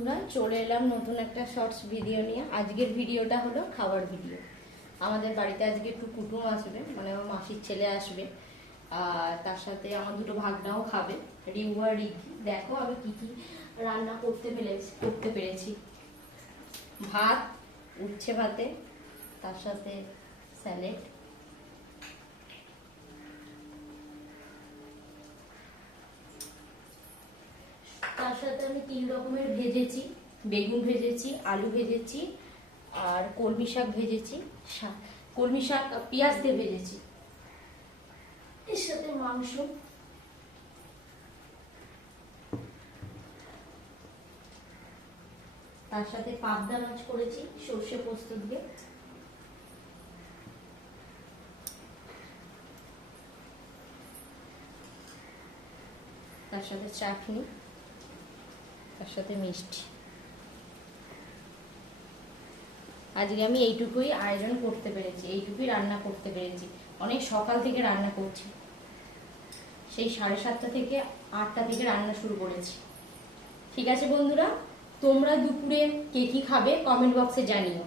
বন্ধুরা, চলে এলাম নতুন একটা শর্টস ভিডিও নিয়ে। আজকের ভিডিওটা হলো খাবার ভিডিও। আমাদের বাড়িতে আজকে একটু কুটুম আসবে, মানে আমার মাসির ছেলে আসবে, আর তার সাথে আমার দুটো ভাগনাও খাবে, রিউ আর রিদ্ধি। দেখো আমি কি কি রান্না করতে পেরেছি। ভাত, উচ্ছে ভাতে, তার সাথে স্যালাড, তার সাথে আমি 3 রকমের ভেজেছি। বেগুন ভেজেছি, আলু ভেজেছি, আর কলমি শাক ভেজেছি। কলমি শাক পেঁয়াজ দিয়ে ভেজেছি। এর সাথে মাংস, তার সাথে পাবদা মাছ করেছি সর্ষে পোস্ত দিয়ে, তার সাথে চাটনি, তার সাথে মিষ্টি। আজকে আমি এইটুকুই আয়োজন করতে পেরেছি, এইটুকুই রান্না করতে পেরেছি। অনেক সকাল থেকে রান্না করছি, সেই 7:30 থেকে 8টা থেকে রান্না শুরু করেছি। ঠিক আছে বন্ধুরা, তোমরা দুপুরে কে কি খাবে কমেন্ট বক্সে জানিও।